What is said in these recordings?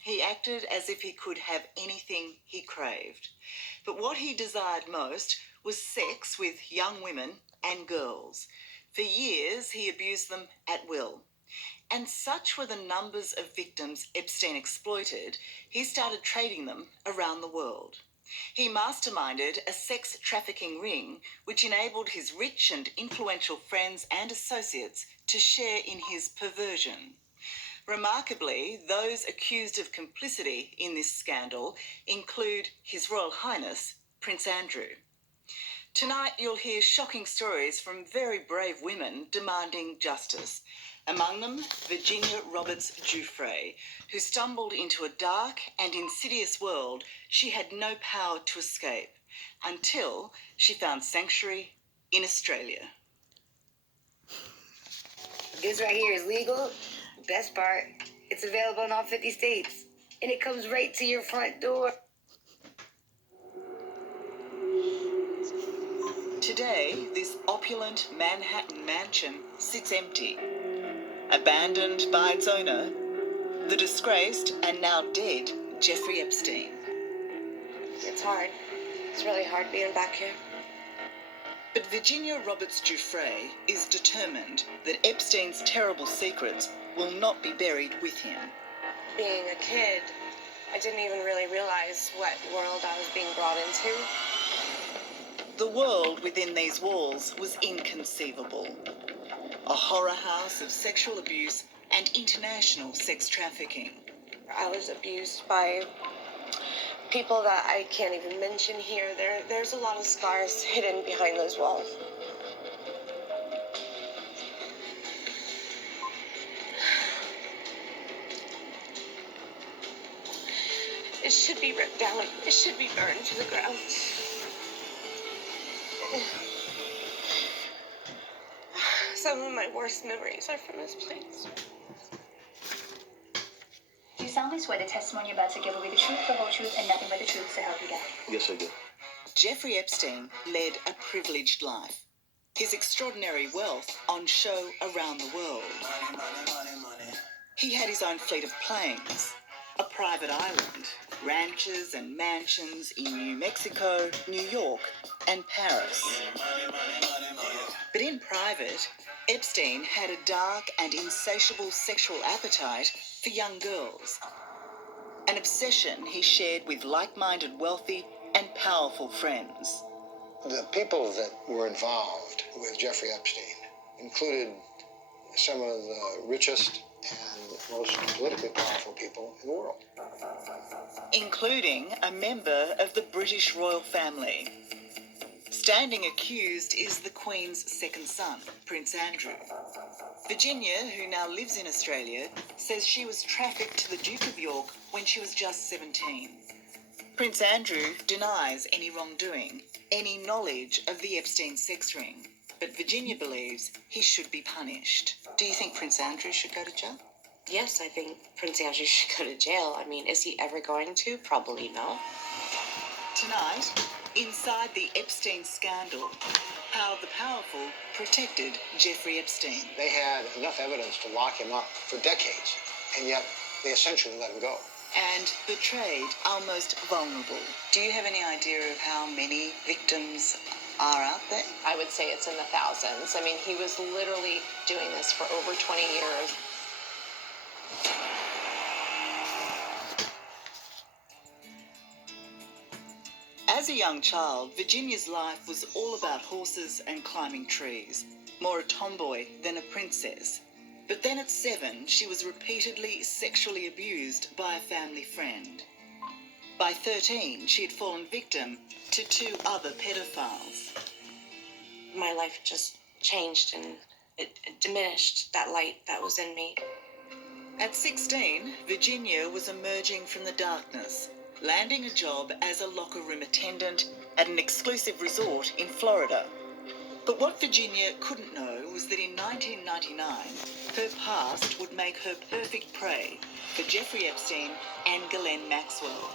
he acted as if he could have anything he craved. But what he desired most was sex with young women and girls. For years, he abused them at will. And such were the numbers of victims Epstein exploited, he started trading them around the world. He masterminded a sex trafficking ring which enabled his rich and influential friends and associates to share in his perversion. Remarkably, those accused of complicity in this scandal include His Royal Highness Prince Andrew. Tonight you'll hear shocking stories from very brave women demanding justice. Among them, Virginia Roberts Giuffre, who stumbled into a dark and insidious world she had no power to escape until she found sanctuary in Australia. This right here is legal. Best part, it's available in all 50 states. And it comes right to your front door. Today, this opulent Manhattan mansion sits empty, abandoned by its owner, the disgraced and now dead Jeffrey Epstein. It's hard. It's really hard being back here. But Virginia Roberts Giuffre is determined that Epstein's terrible secrets will not be buried with him. Being a kid, I didn't even really realize what world I was being brought into. The world within these walls was inconceivable. A horror house of sexual abuse and international sex trafficking. I was abused by people that I can't even mention here. There's a lot of scars hidden behind those walls. It should be ripped down. It should be burned to the ground. Some of my worst memories are from this place. Do you solemnly swear the testimony you're about to give will be the truth, the whole truth, and nothing but the truth, so help you God? Yes, I do. Jeffrey Epstein led a privileged life. His extraordinary wealth on show around the world. Money. He had his own fleet of planes, a private island, ranches and mansions in New Mexico, New York, and Paris. But in private, Epstein had a dark and insatiable sexual appetite for young girls. An obsession he shared with like-minded wealthy and powerful friends. The people that were involved with Jeffrey Epstein included some of the richest and most politically powerful people in the world. Including a member of the British royal family. Standing accused is the Queen's second son, Prince Andrew. Virginia, who now lives in Australia, says she was trafficked to the Duke of York when she was just 17. Prince Andrew denies any wrongdoing, any knowledge of the Epstein sex ring, but Virginia believes he should be punished. Do you think Prince Andrew should go to jail? Yes, I think Prince Andrew should go to jail. I mean, is he ever going to? Probably no. Tonight, inside the Epstein scandal, how the powerful protected Jeffrey Epstein. They had enough evidence to lock him up for decades, and yet they essentially let him go. And betrayed our most vulnerable. Do you have any idea of how many victims are out there? I would say it's in the thousands. I mean, he was literally doing this for over 20 years. As a young child, Virginia's life was all about horses and climbing trees, more a tomboy than a princess. But then at 7, she was repeatedly sexually abused by a family friend. By 13, she had fallen victim to 2 other pedophiles. My life just changed and it diminished that light that was in me. At 16, Virginia was emerging from the darkness, landing a job as a locker room attendant at an exclusive resort in Florida. But what Virginia couldn't know was that in 1999, her past would make her perfect prey for Jeffrey Epstein and Ghislaine Maxwell,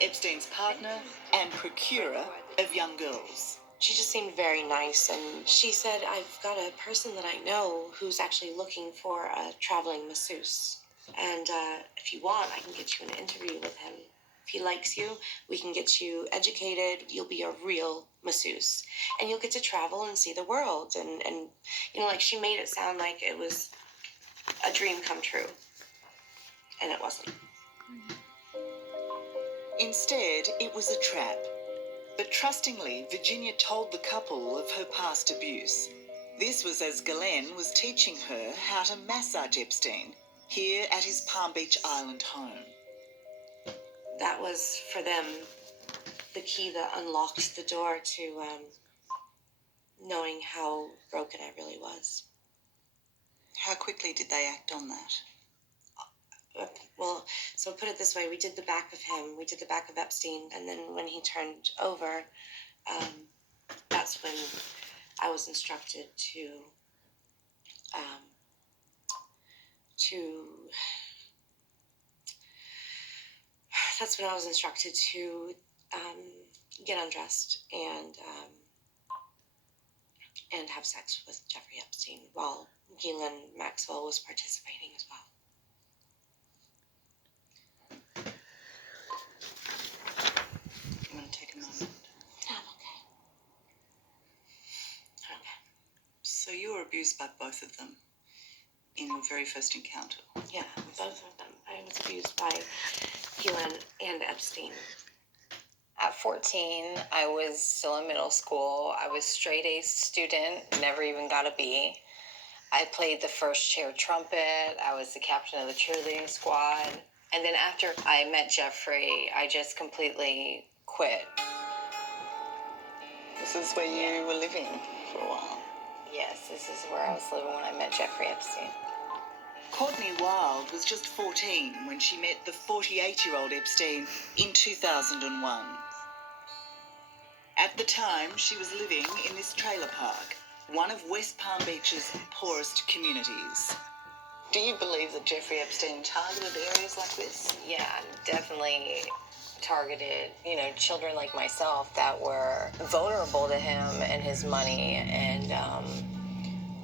Epstein's partner and procurer of young girls. She just seemed very nice, and she said, I've got a person that I know who's actually looking for a traveling masseuse. And if you want, I can get you an interview with him. If he likes you, we can get you educated. You'll be a real masseuse. And you'll get to travel and see the world. And like she made it sound like it was a dream come true. And it wasn't. Instead, it was a trap. But trustingly, Virginia told the couple of her past abuse. This was as Glenn was teaching her how to massage Epstein here at his Palm Beach Island home. That was, for them, the key that unlocked the door to knowing how broken I really was. How quickly did they act on that? Well, so put it this way, we did the back of him, we did the back of Epstein, and then when he turned over, that's when I was instructed to get undressed and have sex with Jeffrey Epstein while Ghislaine Maxwell was participating as well. You want to take a moment? I'm okay. So you were abused by both of them in your very first encounter? Yeah, both of them. I was abused by Ghislaine and Epstein. At 14, I was still in middle school. I was straight A student, never even got a B. I played the first chair trumpet. I was the captain of the cheerleading squad. And then after I met Jeffrey, I just completely quit. This is where you were living for a while? Yes, this is where I was living when I met Jeffrey Epstein. Courtney Wild was just 14 when she met the 48-year-old Epstein in 2001. At the time, she was living in this trailer park, one of West Palm Beach's poorest communities. Do you believe that Jeffrey Epstein targeted areas like this? Yeah, definitely targeted, children like myself that were vulnerable to him and his money, and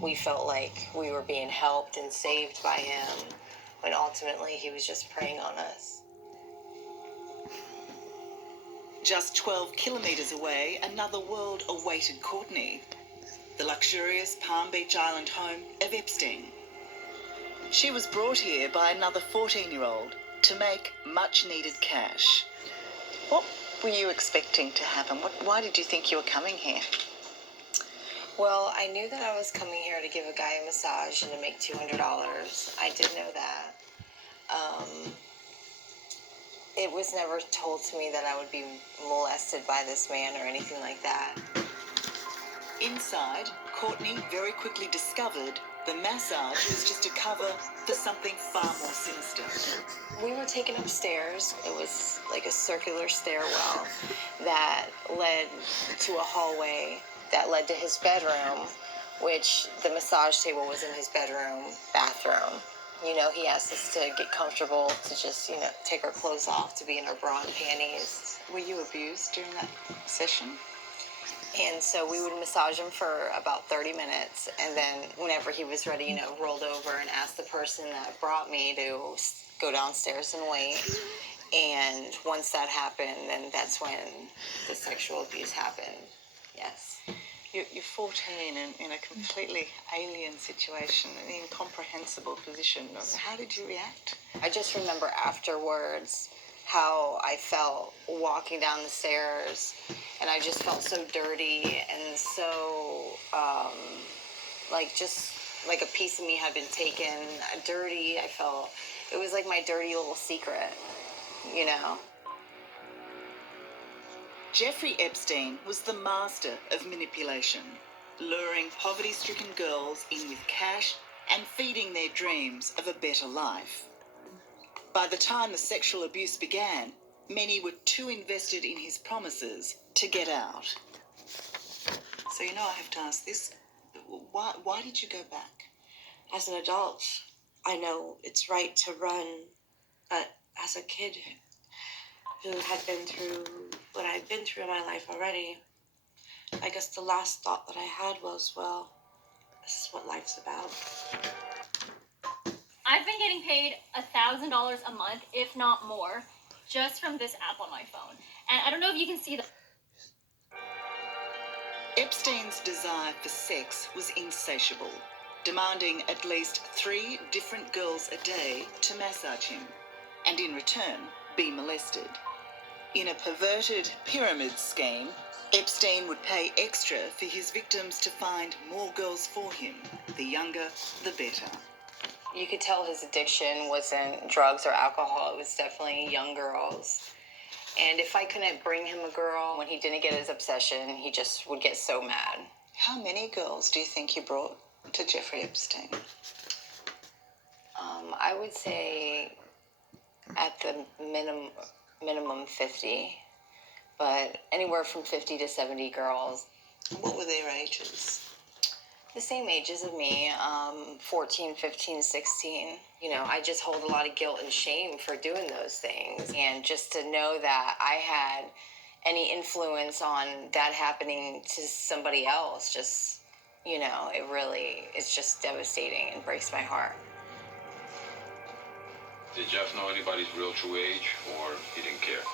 we felt like we were being helped and saved by him when ultimately he was just preying on us. Just 12 kilometres away, another world awaited Courtney, the luxurious Palm Beach Island home of Epstein. She was brought here by another 14-year-old to make much-needed cash. What were you expecting to happen? Why did you think you were coming here? Well, I knew that I was coming here to give a guy a massage and to make $200. I did know that. It was never told to me that I would be molested by this man or anything like that. Inside, Courtney very quickly discovered the massage was just a cover for something far more sinister. We were taken upstairs. It was like a circular stairwell that led to a hallway that led to his bedroom, which the massage table was in his bathroom. He asked us to get comfortable, to just, take our clothes off, to be in our bra and panties. Were you abused during that session? And so we would massage him for about 30 minutes, and then whenever he was ready, rolled over and asked the person that brought me to go downstairs and wait. And once that happened, then that's when the sexual abuse happened. Yes. You're 14 in a completely alien situation, an incomprehensible position. How did you react? I just remember afterwards how I felt walking down the stairs, and I just felt so dirty and so, just like a piece of me had been taken. Dirty, I felt, it was like my dirty little secret, Jeffrey Epstein was the master of manipulation, luring poverty-stricken girls in with cash and feeding their dreams of a better life. By the time the sexual abuse began, many were too invested in his promises to get out. So I have to ask this, why did you go back? As an adult, I know it's right to run, but as a kid who had been through what I'd been through in my life already, I guess the last thought that I had was, well, this is what life's about. I've been getting paid $1,000 a month, if not more, just from this app on my phone. And I don't know if you can see the. Epstein's desire for sex was insatiable, demanding at least 3 different girls a day to massage him, and in return, be molested. In a perverted pyramid scheme, Epstein would pay extra for his victims to find more girls for him. The younger, the better. You could tell his addiction wasn't drugs or alcohol. It was definitely young girls. And if I couldn't bring him a girl when he didn't get his obsession, he just would get so mad. How many girls do you think you brought to Jeffrey Epstein? I would say at the minimum 50, but anywhere from 50 to 70 girls. What were their ages? The same ages of me, 14, 15, 16. You know, I just hold a lot of guilt and shame for doing those things. And just to know that I had any influence on that happening to somebody else, just, you know, it's just devastating and breaks my heart. Did Jeff know anybody's real true age, or he didn't care?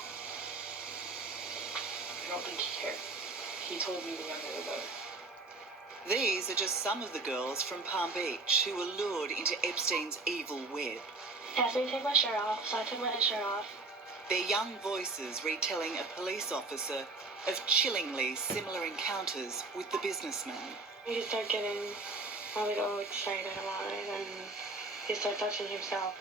I don't think he cared. He told me the younger the better. These are just some of the girls from Palm Beach who were lured into Epstein's evil web. Asked me to take my shirt off, so I took my shirt off. Their young voices retelling a police officer of chillingly similar encounters with the businessman. He started getting a little excited about it, and he started touching himself.